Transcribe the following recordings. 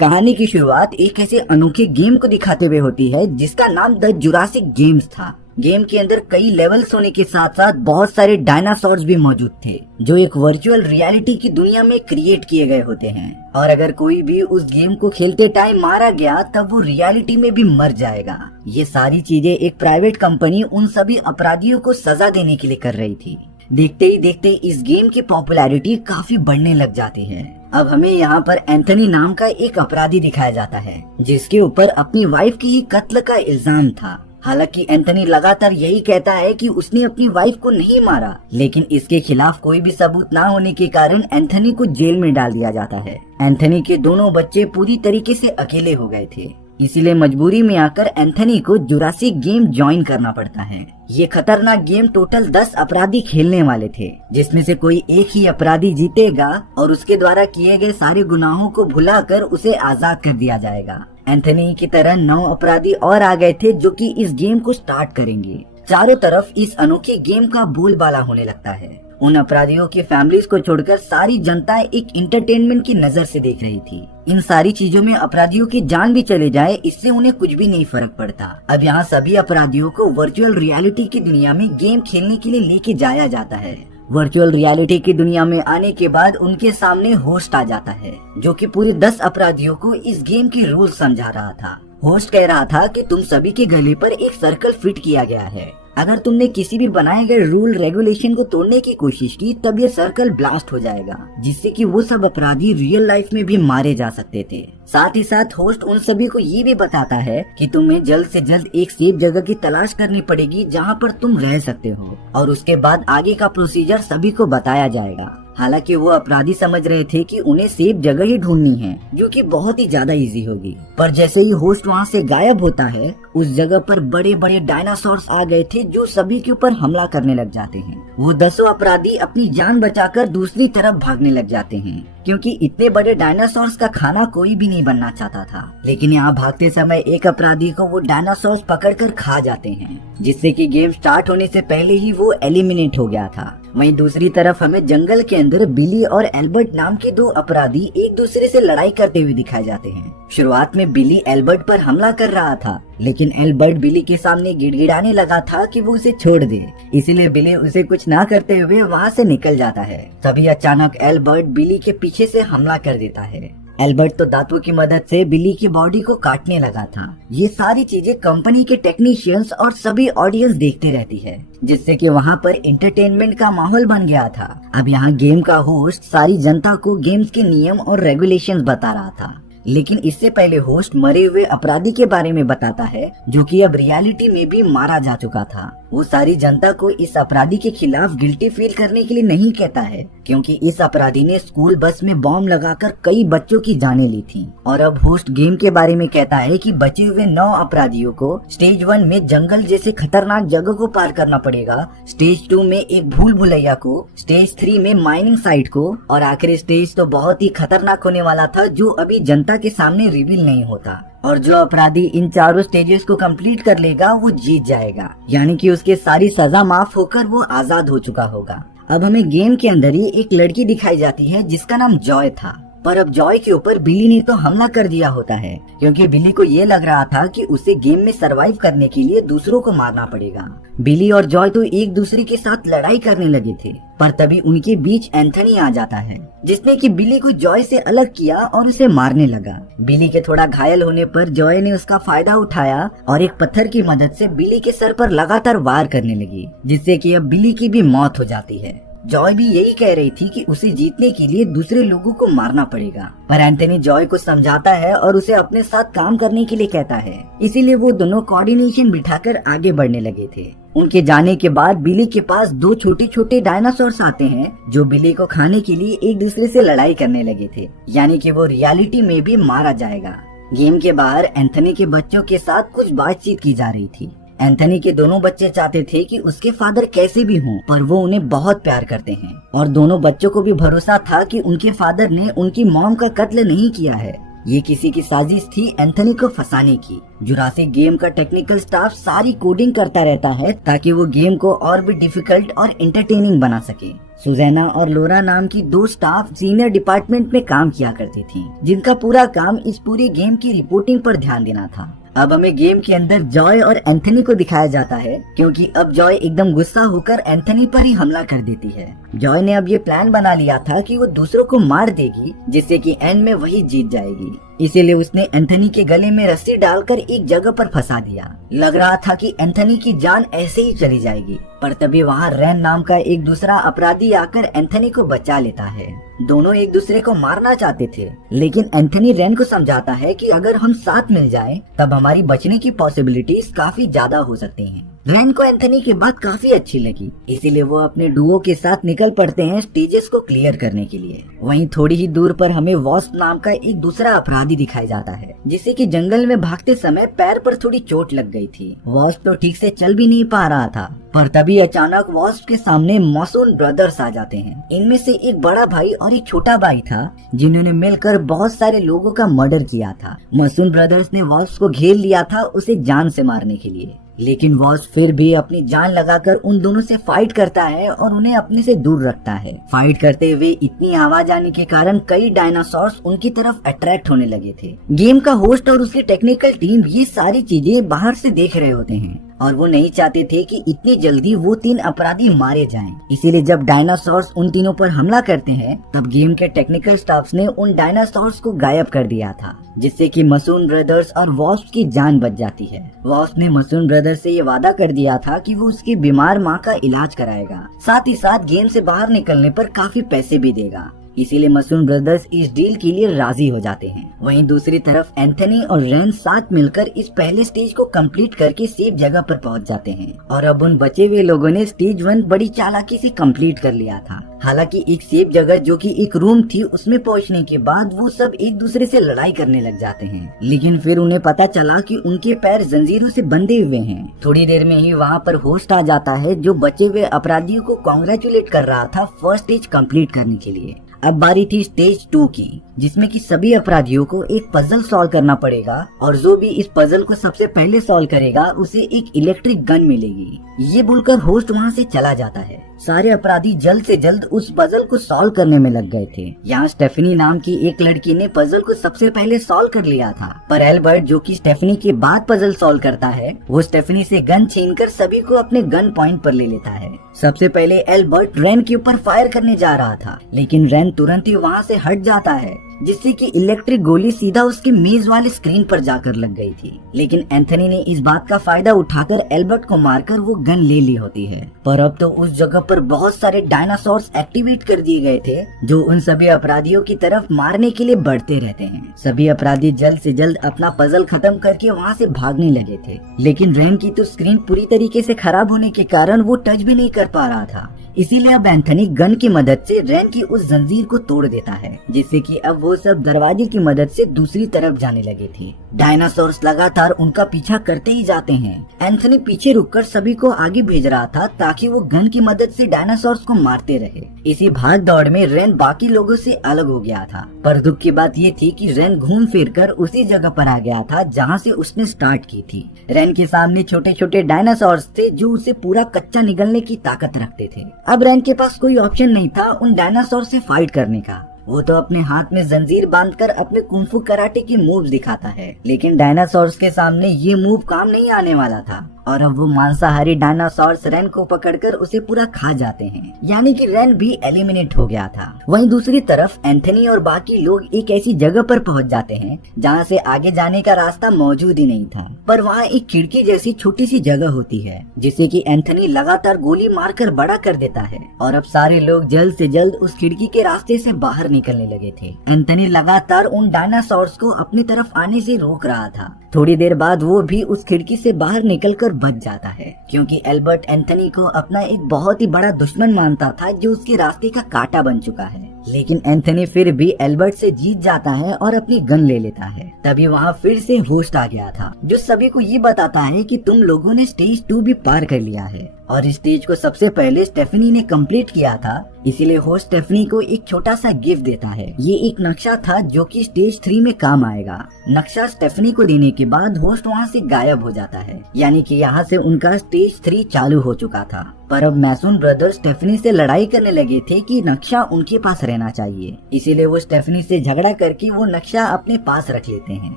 कहानी की शुरुआत एक ऐसे अनोखे गेम को दिखाते हुए होती है जिसका नाम द जुरासिक गेम्स था। गेम के अंदर कई लेवल्स होने के साथ साथ बहुत सारे डायनासोर्स भी मौजूद थे जो एक वर्चुअल रियलिटी की दुनिया में क्रिएट किए गए होते हैं, और अगर कोई भी उस गेम को खेलते टाइम मारा गया तब वो रियलिटी में भी मर जाएगा। ये सारी चीजें एक प्राइवेट कंपनी उन सभी अपराधियों को सजा देने के लिए कर रही थी। देखते ही देखते इस गेम की पॉपुलैरिटी काफी बढ़ने लग जाती है। अब हमें यहाँ पर एंथनी नाम का एक अपराधी दिखाया जाता है जिसके ऊपर अपनी वाइफ की ही कत्ल का इल्जाम था। हालांकि एंथनी लगातार यही कहता है कि उसने अपनी वाइफ को नहीं मारा, लेकिन इसके खिलाफ कोई भी सबूत ना होने के कारण एंथनी को जेल में डाल दिया जाता है। एंथनी के दोनों बच्चे पूरी तरीके से अकेले हो गए थे, इसीलिए मजबूरी में आकर एंथनी को जुरासिक गेम ज्वाइन करना पड़ता है। ये खतरनाक गेम टोटल 10 अपराधी खेलने वाले थे, जिसमें से कोई एक ही अपराधी जीतेगा और उसके द्वारा किए गए सारे गुनाहों को भुलाकर उसे आजाद कर दिया जाएगा। एंथनी की तरह 9 अपराधी और आ गए थे जो कि इस गेम को स्टार्ट करेंगे। चारों तरफ इस अनोखे गेम का बोलबाला होने लगता है। उन अपराधियों की फैमिलीज को छोड़कर सारी जनता एक इंटरटेनमेंट की नजर से देख रही थी। इन सारी चीजों में अपराधियों की जान भी चले जाए इससे उन्हें कुछ भी नहीं फर्क पड़ता। अब यहाँ सभी अपराधियों को वर्चुअल रियलिटी की दुनिया में गेम खेलने के लिए लेके जाया जाता है। वर्चुअल रियलिटी की दुनिया में आने के बाद उनके सामने होस्ट आ जाता है जो कि पूरे 10 अपराधियों को इस गेम के रूल समझा रहा था। होस्ट कह रहा था कि तुम सभी के गले पर एक सर्कल फिट किया गया है। अगर तुमने किसी भी बनाए गए रूल रेगुलेशन को तोड़ने की कोशिश की तब ये सर्कल ब्लास्ट हो जाएगा, जिससे कि वो सब अपराधी रियल लाइफ में भी मारे जा सकते थे। साथ ही साथ होस्ट उन सभी को ये भी बताता है कि तुम्हें जल्द से जल्द एक सेफ जगह की तलाश करनी पड़ेगी जहाँ पर तुम रह सकते हो, और उसके बाद आगे का प्रोसीजर सभी को बताया जाएगा। हालांकि वो अपराधी समझ रहे थे कि उन्हें सेफ जगह ही ढूंढनी है जो कि बहुत ही ज्यादा इजी होगी, पर जैसे ही होस्ट वहाँ से गायब होता है उस जगह पर बड़े बड़े डायनासोर्स आ गए थे जो सभी के ऊपर हमला करने लग जाते हैं। वो 10 अपराधी अपनी जान बचाकर दूसरी तरफ भागने लग जाते हैं क्योंकि इतने बड़े डायनासोर्स का खाना कोई भी नहीं बनना चाहता था। लेकिन यहाँ भागते समय एक अपराधी को वो डायनासोर्स पकड़कर खा जाते हैं, जिससे कि गेम स्टार्ट होने से पहले ही वो एलिमिनेट हो गया था। वहीं दूसरी तरफ हमें जंगल के अंदर बिली और एल्बर्ट नाम के 2 अपराधी एक दूसरे से लड़ाई करते हुए दिखाए जाते हैं। शुरुआत में बिली एल्बर्ट पर हमला कर रहा था, लेकिन एल्बर्ट बिली के सामने गिड़गिड़ाने लगा था कि वो उसे छोड़ दे, इसीलिए बिली उसे कुछ ना करते हुए वहाँ से निकल जाता है। तभी अचानक एल्बर्ट बिली के पीछे से हमला कर देता है। एल्बर्ट तो दांतों की मदद से बिली की बॉडी को काटने लगा था। ये सारी चीजें कंपनी के टेक्नीशियंस और सभी ऑडियंस देखते रहती है, जिससे कि वहाँ पर एंटरटेनमेंट का माहौल बन गया था। अब यहाँ गेम का होस्ट सारी जनता को गेम्स के नियम और रेगुलेशंस बता रहा था, लेकिन इससे पहले होस्ट मरे हुए अपराधी के बारे में बताता है जो कि अब रियलिटी में भी मारा जा चुका था। वो सारी जनता को इस अपराधी के खिलाफ गिल्टी फील करने के लिए नहीं कहता है, क्योंकि इस अपराधी ने स्कूल बस में बॉम्ब लगाकर कई बच्चों की जानें ली थी। और अब होस्ट गेम के बारे में कहता है कि बचे हुए 9 अपराधियों को स्टेज 1 में जंगल जैसे खतरनाक जगह को पार करना पड़ेगा, स्टेज 2 में एक भूल भुलैया को, स्टेज 3 में माइनिंग साइट को, और आखिरी स्टेज तो बहुत ही खतरनाक होने वाला था जो अभी जनता के सामने रिवील नहीं होता। और जो अपराधी इन चारों स्टेजेस को कंप्लीट कर लेगा वो जीत जाएगा, यानी कि उसके सारी सजा माफ होकर वो आजाद हो चुका होगा। अब हमें गेम के अंदर ही एक लड़की दिखाई जाती है जिसका नाम जॉय था, पर अब जॉय के ऊपर बिली ने तो हमला कर दिया होता है, क्योंकि बिली को ये लग रहा था कि उसे गेम में सरवाइव करने के लिए दूसरों को मारना पड़ेगा। बिली और जॉय तो एक दूसरे के साथ लड़ाई करने लगे थे, पर तभी उनके बीच एंथनी आ जाता है जिसने कि बिली को जॉय से अलग किया और उसे मारने लगा। बिली के थोड़ा घायल होने पर जॉय ने उसका फायदा उठाया और एक पत्थर की मदद से बिली के सर पर लगातार वार करने लगी, जिससे कि अब बिली की भी मौत हो जाती है। जॉय भी यही कह रही थी कि उसे जीतने के लिए दूसरे लोगों को मारना पड़ेगा, पर एंथनी जॉय को समझाता है और उसे अपने साथ काम करने के लिए कहता है, इसीलिए वो दोनों कोऑर्डिनेशन बिठाकर आगे बढ़ने लगे थे। उनके जाने के बाद बिली के पास 2 छोटे छोटे डायनासोर्स आते हैं जो बिली को खाने के लिए एक दूसरे से लड़ाई करने लगे थे, यानी कि वो रियलिटी में भी मारा जाएगा। गेम के बाहर एंथनी के बच्चों के साथ कुछ बातचीत की जा रही थी। एंथनी के दोनों बच्चे चाहते थे कि उसके फादर कैसे भी हों, पर वो उन्हें बहुत प्यार करते हैं, और दोनों बच्चों को भी भरोसा था कि उनके फादर ने उनकी मॉम का कत्ल नहीं किया है। ये किसी की साजिश थी एंथनी को फंसाने की। जुरासिक गेम का टेक्निकल स्टाफ सारी कोडिंग करता रहता है ताकि वो गेम को और भी डिफिकल्ट और एंटरटेनिंग बना सके। सुजैना और लोरा नाम की दो स्टाफ सीनियर डिपार्टमेंट में काम किया करती थी, जिनका पूरा काम इस पूरी गेम की रिपोर्टिंग पर ध्यान देना था। अब हमें गेम के अंदर जॉय और एंथनी को दिखाया जाता है, क्योंकि अब जॉय एकदम गुस्सा होकर एंथनी पर ही हमला कर देती है। जॉय ने अब ये प्लान बना लिया था कि वो दूसरों को मार देगी, जिससे कि एंड में वही जीत जाएगी। इसीलिए उसने एंथनी के गले में रस्सी डालकर एक जगह पर फंसा दिया। लग रहा था कि एंथनी की जान ऐसे ही चली जाएगी, पर तभी वहाँ रैन नाम का एक दूसरा अपराधी आकर एंथनी को बचा लेता है। दोनों एक दूसरे को मारना चाहते थे, लेकिन एंथनी रैन को समझाता है कि अगर हम साथ मिल जाएं, तब हमारी बचने की पॉसिबिलिटीज काफी ज्यादा हो सकती हैं। रैन को एंथनी की बात काफी अच्छी लगी, इसीलिए वो अपने डुओ के साथ निकल पड़ते हैं स्टेजेस को क्लियर करने के लिए। वहीं थोड़ी ही दूर पर हमें वॉस्प नाम का एक दूसरा अपराधी दिखाया जाता है, जिसे कि जंगल में भागते समय पैर पर थोड़ी चोट लग गई थी। वॉस्प तो ठीक से चल भी नहीं पा रहा था, पर तभी अचानक वॉस्प के सामने मसून ब्रदर्स आ जाते हैं। इनमें से एक बड़ा भाई और एक छोटा भाई था, जिन्होंने मिलकर बहुत सारे लोगों का मर्डर किया था। मसून ब्रदर्स ने वॉस्प को घेर लिया था उसे जान से मारने के लिए, लेकिन वॉस फिर भी अपनी जान लगाकर उन दोनों से फाइट करता है और उन्हें अपने से दूर रखता है। फाइट करते हुए इतनी आवाज आने के कारण कई डायनासोर्स उनकी तरफ अट्रैक्ट होने लगे थे। गेम का होस्ट और उसकी टेक्निकल टीम ये सारी चीजें बाहर से देख रहे होते हैं और वो नहीं चाहते थे कि इतनी जल्दी वो तीन अपराधी मारे जाएं। इसीलिए जब डायनासोर्स उन तीनों पर हमला करते हैं, तब गेम के टेक्निकल स्टाफ ने उन डायनासोर्स को गायब कर दिया था, जिससे कि मसून ब्रदर्स और वॉस्प की जान बच जाती है। वॉस्प ने मसून ब्रदर्स से ये वादा कर दिया था कि वो उसकी बीमार माँ का इलाज कराएगा, साथ ही साथ गेम से बाहर निकलने पर काफी पैसे भी देगा। इसीलिए मसून ब्रदर्स इस डील के लिए राजी हो जाते हैं। वहीं दूसरी तरफ एंथनी और रैन साथ मिलकर इस पहले स्टेज को कंप्लीट करके सेफ जगह पर पहुंच जाते हैं और अब उन बचे हुए लोगों ने स्टेज 1 बड़ी चालाकी से कंप्लीट कर लिया था। हालांकि एक सेफ जगह जो कि एक रूम थी, उसमें पहुंचने के बाद वो सब एक दूसरे से लड़ाई करने लग जाते हैं, लेकिन फिर उन्हें पता चला कि उनके पैर जंजीरों से बंधे हुए हैं। थोड़ी देर में ही वहाँ पर होस्ट आ जाता है, जो बचे हुए अपराधियों को कॉन्ग्रेचुलेट कर रहा था फर्स्ट स्टेज कंप्लीट करने के लिए। अब बारी थी स्टेज 2 की, जिसमें कि सभी अपराधियों को एक पजल सॉल्व करना पड़ेगा और जो भी इस पजल को सबसे पहले सॉल्व करेगा उसे एक इलेक्ट्रिक गन मिलेगी। ये बोलकर होस्ट वहाँ से चला जाता है। सारे अपराधी जल्द से जल्द उस पजल को सॉल्व करने में लग गए थे। यहाँ स्टेफनी नाम की एक लड़की ने पजल को सबसे पहले सॉल्व कर लिया था, पर एल्बर्ट, जो कि स्टेफनी के बाद पजल सॉल्व करता है, वो स्टेफनी से गन छीनकर सभी को अपने गन पॉइंट पर ले लेता है। सबसे पहले एल्बर्ट रैन के ऊपर फायर करने जा रहा था, लेकिन रैन तुरंत ही वहाँ से हट जाता है, जिससे कि इलेक्ट्रिक गोली सीधा उसके मेज वाले स्क्रीन पर जाकर लग गई थी। लेकिन एंथनी ने इस बात का फायदा उठाकर एल्बर्ट को मारकर वो गन ले ली होती है। पर अब तो उस जगह पर बहुत सारे डायनासोर्स एक्टिवेट कर दिए गए थे, जो उन सभी अपराधियों की तरफ मारने के लिए बढ़ते रहते हैं। सभी अपराधी जल्द से जल्द अपना पजल खत्म करके वहाँ से भागने लगे थे, लेकिन रैन की तो स्क्रीन पूरी तरीके से खराब होने के कारण वो टच भी नहीं कर पा रहा था। इसीलिए अब एंथनी गन की मदद से रैन की उस जंजीर को तोड़ देता है, जिससे कि अब वो सब दरवाजे की मदद से दूसरी तरफ जाने लगे थे। डायनासोर्स लगातार उनका पीछा करते ही जाते हैं। एंथनी पीछे रुककर सभी को आगे भेज रहा था, ताकि वो गन की मदद से डायनासोर्स को मारते रहे। इसी भाग दौड़ में रैन बाकी लोगों से अलग हो गया था, पर दुख की बात ये थी कि रैन घूम फिर कर उसी जगह पर आ गया था जहाँ से उसने स्टार्ट की थी। रैन के सामने छोटे छोटे डायनासोर्स थे, जो उसे पूरा कच्चा निगलने की ताकत रखते थे। अब रैन के पास कोई ऑप्शन नहीं था उन डायनासोर से फाइट करने का। वो तो अपने हाथ में जंजीर बांधकर अपने कुंफू कराटे की मूव्स दिखाता है, लेकिन डायनासोर्स के सामने ये मूव काम नहीं आने वाला था और अब वो मांसाहारी डायनासोर्स रैन को पकड़कर उसे पूरा खा जाते हैं, यानी कि रैन भी एलिमिनेट हो गया था। वहीं दूसरी तरफ एंथनी और बाकी लोग एक ऐसी जगह पर पहुंच जाते हैं जहां से आगे जाने का रास्ता मौजूद ही नहीं था, पर वहां एक खिड़की जैसी छोटी सी जगह होती है, जिसे कि एंथनी लगातार गोली मारकर बड़ा कर देता है और अब सारे लोग जल्द से जल्द उस खिड़की के रास्ते से बाहर निकलने लगे थे। एंथनी लगातार उन डायनासोर्स को अपनी तरफ आने से रोक रहा था। थोड़ी देर बाद वो भी उस खिड़की से बाहर निकलकर बच जाता है, क्योंकि एल्बर्ट एंथनी को अपना एक बहुत ही बड़ा दुश्मन मानता था, जो उसके रास्ते का कांटा बन चुका है। लेकिन एंथनी फिर भी एल्बर्ट से जीत जाता है और अपनी गन ले लेता है। तभी वहाँ फिर से होस्ट आ गया था, जो सभी को ये बताता है कि तुम लोगों ने स्टेज 2 भी पार कर लिया है और इस स्टेज को सबसे पहले स्टेफनी ने कंप्लीट किया था, इसीलिए होस्ट स्टेफनी को एक छोटा सा गिफ्ट देता है। ये एक नक्शा था जो कि स्टेज 3 में काम आएगा। नक्शा स्टेफनी को देने के बाद होस्ट वहाँ से गायब हो जाता है, यानी कि यहाँ से उनका स्टेज 3 चालू हो चुका था। पर अब मैसून ब्रदर्स स्टेफनी से लड़ाई करने लगे थे कि नक्शा उनके पास रहना चाहिए, इसीलिए वो स्टेफनी से झगड़ा करके वो नक्शा अपने पास रख लेते हैं।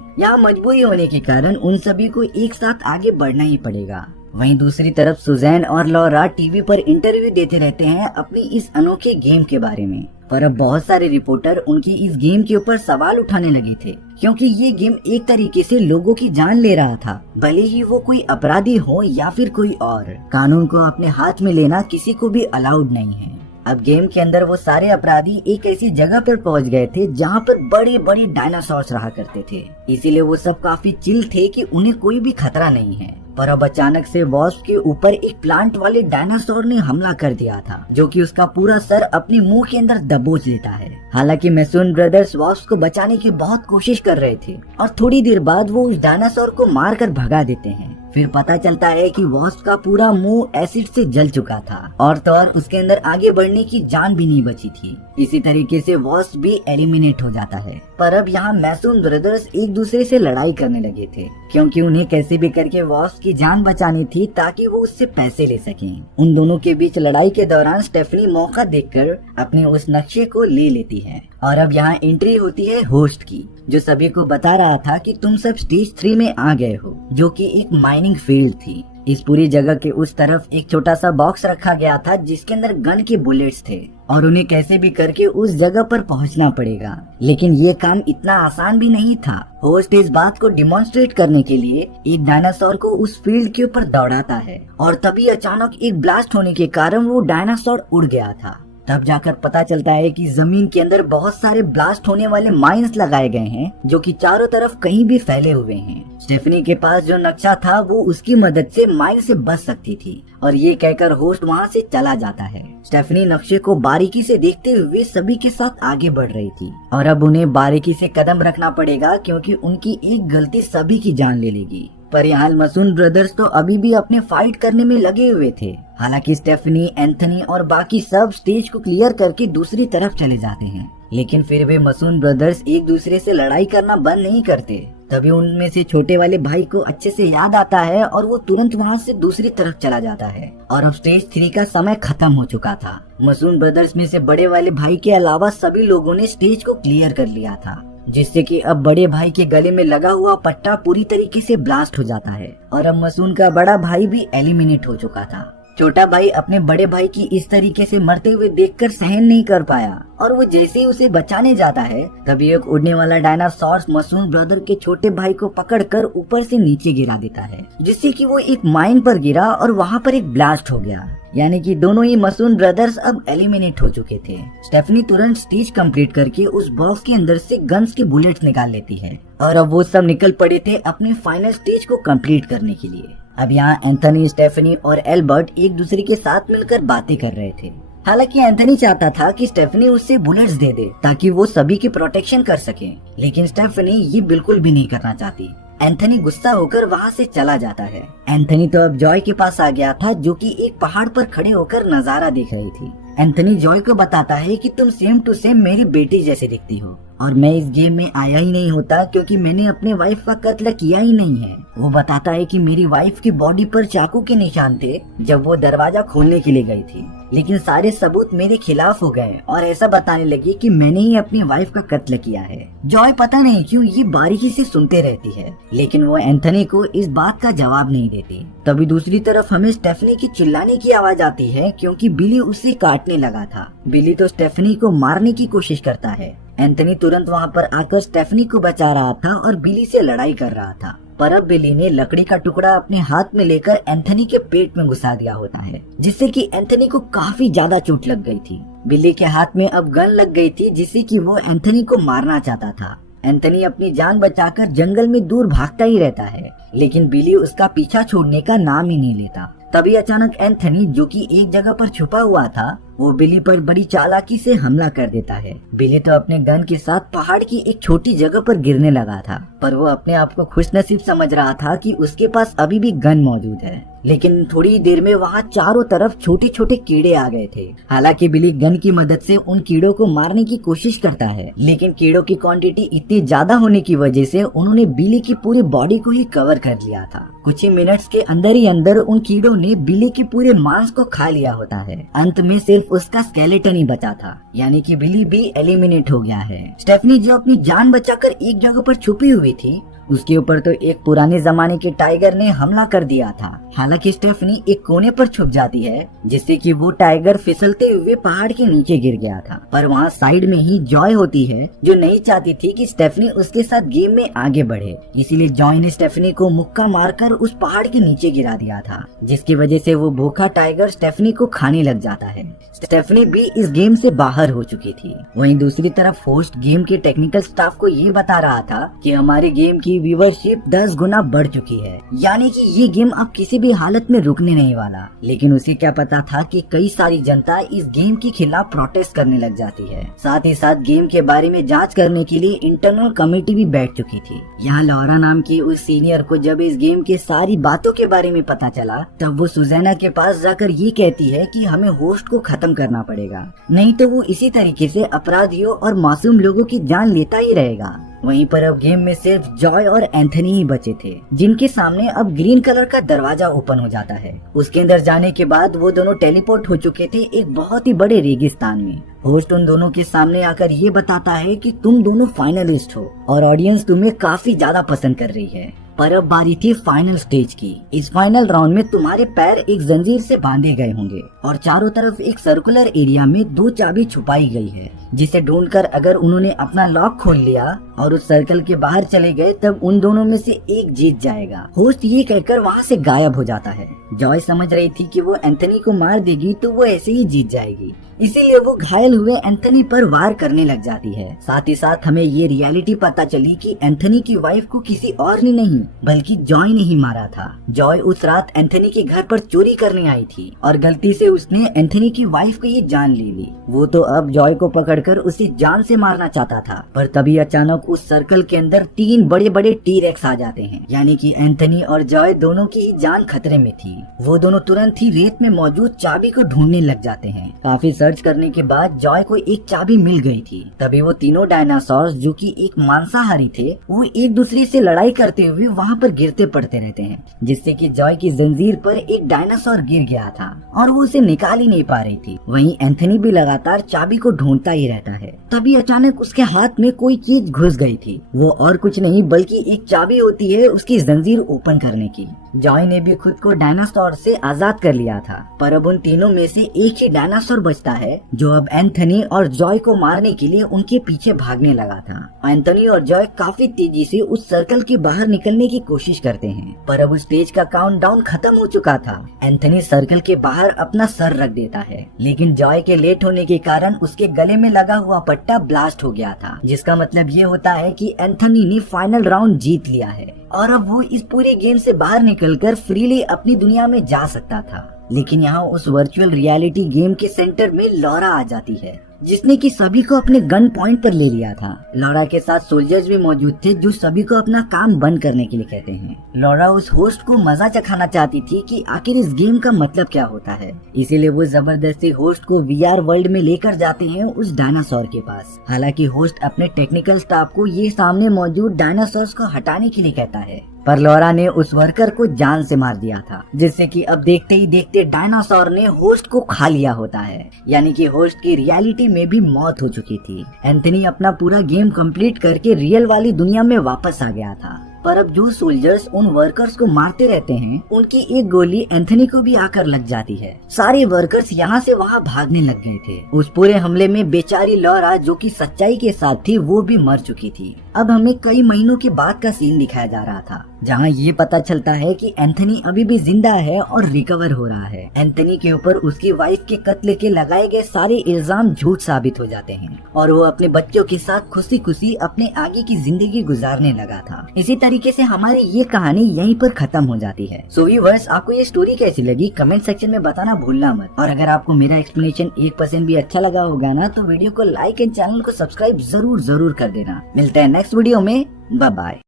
यहाँ मजबूरी होने के कारण उन सभी को एक साथ आगे बढ़ना ही पड़ेगा। वहीं दूसरी तरफ सुजैन और लॉरा टीवी पर इंटरव्यू देते रहते हैं अपनी इस अनोखे गेम के बारे में। पर अब बहुत सारे रिपोर्टर उनकी इस गेम के ऊपर सवाल उठाने लगे थे, क्योंकि ये गेम एक तरीके से लोगों की जान ले रहा था, भले ही वो कोई अपराधी हो या फिर कोई और। कानून को अपने हाथ में लेना किसी को भी अलाउड नहीं है। अब गेम के अंदर वो सारे अपराधी एक ऐसी जगह पर पहुंच गए थे जहां पर बड़े बड़े डायनासोर्स रहा करते थे, इसीलिए वो सब काफी चिल थे कि उन्हें कोई भी खतरा नहीं है। पर अब अचानक से वॉस्प के ऊपर एक प्लांट वाले डायनासोर ने हमला कर दिया था, जो कि उसका पूरा सर अपने मुंह के अंदर दबोच लेता है। हालांकि मैसून ब्रदर्स वॉस्प को बचाने की बहुत कोशिश कर रहे थे और थोड़ी देर बाद वो उस डायनासोर को मार कर भगा देते हैं। फिर पता चलता है कि वॉस्प का पूरा मुंह एसिड से जल चुका था और तो और उसके अंदर आगे बढ़ने की जान भी नहीं बची थी। इसी तरीके से वॉस्प भी एलिमिनेट हो जाता है। पर अब यहाँ मैसून ब्रदर्स एक दूसरे से लड़ाई करने लगे थे, क्योंकि उन्हें कैसे भी करके वॉस्प की जान बचानी थी ताकि वो उससे पैसे ले सकें। उन दोनों के बीच लड़ाई के दौरान स्टेफनी मौका देखकर अपने उस नक्शे को ले लेती है और अब यहाँ एंट्री होती है होस्ट की, जो सभी को बता रहा था कि तुम सब स्टेज 3 में आ गए हो, जो कि एक माइनिंग फील्ड थी। इस पूरी जगह के उस तरफ एक छोटा सा बॉक्स रखा गया था जिसके अंदर गन के बुलेट्स थे और उन्हें कैसे भी करके उस जगह पर पहुंचना पड़ेगा। लेकिन ये काम इतना आसान भी नहीं था। होस्ट इस बात को डिमॉन्स्ट्रेट करने के लिए एक डायनासोर को उस फील्ड के ऊपर दौड़ाता है और तभी अचानक एक ब्लास्ट होने के कारण वो डायनासोर उड़ गया था। तब जाकर पता चलता है कि जमीन के अंदर बहुत सारे ब्लास्ट होने वाले माइंस लगाए गए हैं, जो कि चारों तरफ कहीं भी फैले हुए हैं। स्टेफनी के पास जो नक्शा था वो उसकी मदद से माइन से बच सकती थी और ये कहकर होस्ट वहाँ से चला जाता है। स्टेफनी नक्शे को बारीकी से देखते हुए सभी के साथ आगे बढ़ रही थी और अब उन्हें बारीकी से कदम रखना पड़ेगा, क्योंकि उनकी एक गलती सभी की जान ले लेगी। पर यहाँ मैसून ब्रदर्स तो अभी भी अपने फाइट करने में लगे हुए थे। हालांकि स्टेफनी, एंथनी और बाकी सब स्टेज को क्लियर करके दूसरी तरफ चले जाते हैं, लेकिन फिर भी मैसून ब्रदर्स एक दूसरे से लड़ाई करना बंद नहीं करते। तभी उनमें से छोटे वाले भाई को अच्छे से याद आता है और वो तुरंत वहाँ से दूसरी तरफ चला जाता है और अब स्टेज 3 का समय खत्म हो चुका था। मैसून ब्रदर्स में से बड़े वाले भाई के अलावा सभी लोगों ने स्टेज को क्लियर कर लिया था, जिससे कि अब बड़े भाई के गले में लगा हुआ पट्टा पूरी तरीके से ब्लास्ट हो जाता है और अब मैसून का बड़ा भाई भी एलिमिनेट हो चुका था। छोटा भाई अपने बड़े भाई की इस तरीके से मरते हुए देखकर सहन नहीं कर पाया और वो जैसे ही उसे बचाने जाता है तभी एक उड़ने वाला डायनासोर मैसून ब्रदर के छोटे भाई को पकड़कर ऊपर से नीचे गिरा देता है, जिससे कि वो एक माइन पर गिरा और वहाँ पर एक ब्लास्ट हो गया। यानी कि दोनों ही मैसून ब्रदर्स अब एलिमिनेट हो चुके थे। स्टेफनी तुरंत स्टेज कंप्लीट करके उस बॉक्स के अंदर से गन्स के बुलेट्स निकाल लेती है और अब वो सब निकल पड़े थे अपने फाइनल स्टेज को कंप्लीट करने के लिए। अब यहाँ एंथनी, स्टेफनी और एल्बर्ट एक दूसरे के साथ मिलकर बातें कर रहे थे। हालांकि एंथनी चाहता था कि स्टेफनी उससे बुलेट्स दे दे ताकि वो सभी की प्रोटेक्शन कर सके, लेकिन स्टेफनी ये बिल्कुल भी नहीं करना चाहती। एंथनी गुस्सा होकर वहाँ से चला जाता है। एंथनी तो अब जॉय के पास आ गया था, जो कि एक पहाड़ पर खड़े होकर नजारा देख रही थी। एंथनी जॉय को बताता है कि तुम सेम टू सेम मेरी बेटी जैसी दिखती हो और मैं इस गेम में आया ही नहीं होता क्योंकि मैंने अपने वाइफ का कत्ल किया ही नहीं है। वो बताता है कि मेरी वाइफ की बॉडी पर चाकू के निशान थे जब वो दरवाजा खोलने के लिए गई थी, लेकिन सारे सबूत मेरे खिलाफ हो गए और ऐसा बताने लगी कि मैंने ही अपनी वाइफ का कत्ल किया है। जॉय पता नहीं क्यों ये बारीकी से सुनते रहती है, लेकिन वो एंथनी को इस बात का जवाब नहीं देती। तभी दूसरी तरफ हमें स्टेफनी की चिल्लाने की आवाज आती है, क्योंकि बिली उसे काटने लगा था। बिली तो स्टेफनी को मारने की कोशिश करता है। एंथनी तुरंत वहाँ पर आकर स्टेफनी को बचा रहा था और बिली से लड़ाई कर रहा था, पर अब बिली ने लकड़ी का टुकड़ा अपने हाथ में लेकर एंथनी के पेट में घुसा दिया होता है, जिससे कि एंथनी को काफी ज्यादा चोट लग गई थी। बिली के हाथ में अब गन लग गई थी, जिससे कि वो एंथनी को मारना चाहता था। एंथनी अपनी जान बचाकर जंगल में दूर भागता ही रहता है, लेकिन बिली उसका पीछा छोड़ने का नाम ही नहीं लेता। तभी अचानक एंथनी, जो कि एक जगह पर छुपा हुआ था, वो बिली पर बड़ी चालाकी से हमला कर देता है। बिली तो अपने गन के साथ पहाड़ की एक छोटी जगह पर गिरने लगा था, पर वो अपने आप को खुशनसीब समझ रहा था कि उसके पास अभी भी गन मौजूद है। लेकिन थोड़ी देर में वहाँ चारों तरफ छोटे छोटे कीड़े आ गए थे। हालांकि बिली गन की मदद से उन कीड़ों को मारने की कोशिश करता है, लेकिन कीड़ों की क्वांटिटी इतनी ज्यादा होने की वजह से उन्होंने बिली की पूरी बॉडी को ही कवर कर लिया था। कुछ ही मिनट्स के अंदर ही अंदर उन कीड़ों ने बिली के पूरे मांस को खा लिया होता है। अंत में सिर्फ उसका स्केलेटन ही बचा था, यानी कि बिली भी एलिमिनेट हो गया है। स्टेफनी जो अपनी जान बचाकर एक जगह पर छुपी हुई थी, उसके ऊपर तो एक पुराने जमाने के टाइगर ने हमला कर दिया था। हालांकि स्टेफनी एक कोने पर छुप जाती है, जिससे कि वो टाइगर फिसलते हुए पहाड़ के नीचे गिर गया था। पर वहाँ साइड में ही जॉय होती है, जो नहीं चाहती थी कि स्टेफनी उसके साथ गेम में आगे बढ़े। इसीलिए जॉय ने स्टेफनी को मुक्का मारकर उस पहाड़ के नीचे गिरा दिया था, जिसकी वजह से वो भूखा टाइगर स्टेफनी को खाने लग जाता है। स्टेफनी भी इस गेम से बाहर हो चुकी थी। वहीं दूसरी तरफ होस्ट गेम के टेक्निकल स्टाफ को ये बता रहा था कि हमारे गेम की व्यूवरशिप 10 गुना बढ़ चुकी है, यानी कि ये गेम अब किसी भी हालत में रुकने नहीं वाला। लेकिन उसे क्या पता था कि कई सारी जनता इस गेम के खिलाफ प्रोटेस्ट करने लग जाती है। साथ ही साथ गेम के बारे में जांच करने के लिए इंटरनल कमेटी भी बैठ चुकी थी। यहाँ लॉरा नाम की उस सीनियर को जब इस गेम के सारी बातों के बारे में पता चला, तब वो सुजैना के पास जाकर ये कहती है कि हमें होस्ट को खत्म करना पड़ेगा, नहीं तो वो इसी तरीके से अपराधियों और मासूम लोगों की जान लेता ही रहेगा। वहीं पर अब गेम में सिर्फ जॉय और एंथनी ही बचे थे, जिनके सामने अब ग्रीन कलर का दरवाजा ओपन हो जाता है। उसके अंदर जाने के बाद वो दोनों टेलीपोर्ट हो चुके थे एक बहुत ही बड़े रेगिस्तान में। होस्ट उन दोनों के सामने आकर ये बताता है कि तुम दोनों फाइनलिस्ट हो और ऑडियंस तुम्हें काफी ज्यादा पसंद कर रही है। पर अब बारी थी फाइनल स्टेज की। इस फाइनल राउंड में तुम्हारे पैर एक जंजीर से बांधे गए होंगे और चारों तरफ एक सर्कुलर एरिया में 2 चाबी छुपाई गई है, जिसे ढूंढकर अगर उन्होंने अपना लॉक खोल लिया और उस सर्कल के बाहर चले गए, तब उन दोनों में से एक जीत जाएगा। होस्ट ये कहकर वहाँ से गायब हो जाता है। जॉय समझ रही थी कि वो एंथनी को मार देगी तो वो ऐसे ही जीत जाएगी, इसीलिए वो घायल हुए एंथनी पर वार करने लग जाती है। साथ ही साथ हमें ये रियलिटी पता चली कि एंथनी की वाइफ को किसी और ने नहीं बल्कि जॉय ने ही मारा था। जॉय उस रात एंथनी के घर पर चोरी करने आई थी और गलती से उसने एंथनी की वाइफ की ये जान ले ली। वो तो अब जॉय को पकड़कर उसे जान से मारना चाहता था, पर तभी अचानक उस सर्कल के अंदर 3 बड़े बड़े टी-रेक्स आ जाते हैं, यानी कि एंथनी और जॉय दोनों की जान खतरे में थी। वो दोनों तुरंत ही रेत में मौजूद चाबी को ढूंढने लग जाते हैं। काफी सर्च करने के बाद जॉय को एक चाबी मिल गई थी। तभी वो तीनों डायनासोर्स जो कि एक मांसाहारी थे, वो एक दूसरे से लड़ाई करते हुए वहाँ पर गिरते पड़ते रहते हैं, जिससे कि जॉय की जंजीर पर एक डायनासोर गिर गया था और वो उसे निकाल ही नहीं पा रही थी। वहीं एंथनी भी लगातार चाबी को ढूंढता ही रहता है। तभी अचानक उसके हाथ में कोई चीज घुस गई थी। वो और कुछ नहीं बल्कि एक चाबी होती है उसकी जंजीर ओपन करने की। जॉय ने भी खुद को डायनासोर से आजाद कर लिया था, पर अब उन तीनों में से एक ही डायनासोर बचता है, जो अब एंथनी और जॉय को मारने के लिए उनके पीछे भागने लगा था। एंथनी और जॉय काफी तेजी से उस सर्कल के बाहर निकलने की कोशिश करते हैं, पर अब उस स्टेज का काउंटडाउन खत्म हो चुका था। एंथनी सर्कल के बाहर अपना सर रख देता है, लेकिन जॉय के लेट होने के कारण उसके गले में लगा हुआ पट्टा ब्लास्ट हो गया था, जिसका मतलब ये होता है कि एंथनी ने फाइनल राउंड जीत लिया है और अब वो इस पूरे गेम से बाहर निकलकर फ्रीली अपनी दुनिया में जा सकता था। लेकिन यहाँ उस वर्चुअल रियलिटी गेम के सेंटर में लॉरा आ जाती है, जिसने कि सभी को अपने गन पॉइंट पर ले लिया था। लॉरा के साथ सोल्जर्स भी मौजूद थे, जो सभी को अपना काम बंद करने के लिए कहते हैं। लॉरा उस होस्ट को मजा चखाना चाहती थी कि आखिर इस गेम का मतलब क्या होता है, इसीलिए वो जबरदस्ती होस्ट को VR वर्ल्ड में लेकर जाते हैं उस डायनासोर के पास। हालांकि होस्ट अपने टेक्निकल स्टाफ को ये सामने मौजूद डायनासोर्स को हटाने के लिए कहता है, पर लॉरा ने उस वर्कर को जान से मार दिया था, जिससे कि अब देखते ही देखते डायनासोर ने होस्ट को खा लिया होता है, यानी कि होस्ट की रियलिटी में भी मौत हो चुकी थी। एंथनी अपना पूरा गेम कंप्लीट करके रियल वाली दुनिया में वापस आ गया था, पर अब जो सोल्जर्स उन वर्कर्स को मारते रहते हैं, उनकी एक गोली एंथनी को भी आकर लग जाती है। सारे वर्कर्स यहाँ से वहाँ भागने लग गए थे। उस पूरे हमले में बेचारी लॉरा, जो कि सच्चाई के साथ थी, वो भी मर चुकी थी। अब हमें कई महीनों के बाद का सीन दिखाया जा रहा था, जहाँ ये पता चलता है कि एंथनी अभी भी जिंदा है और रिकवर हो रहा है। एंथनी के ऊपर उसकी वाइफ के कत्ल के लगाए गए सारे इल्जाम झूठ साबित हो जाते हैं और वो अपने बच्चों के साथ खुशी खुशी अपने आगे की जिंदगी गुजारने लगा था। इसी तरीके से हमारी ये कहानी यहीं पर खत्म हो जाती है। सो व्यूअर्स, आपको ये स्टोरी कैसी लगी कमेंट सेक्शन में बताना भूलना मत। और अगर आपको मेरा एक्सप्लेनेशन 1% भी अच्छा लगा होगा ना, तो वीडियो को लाइक एंड चैनल को सब्सक्राइब जरूर कर देना। मिलते हैं नेक्स्ट वीडियो में। Bye bye.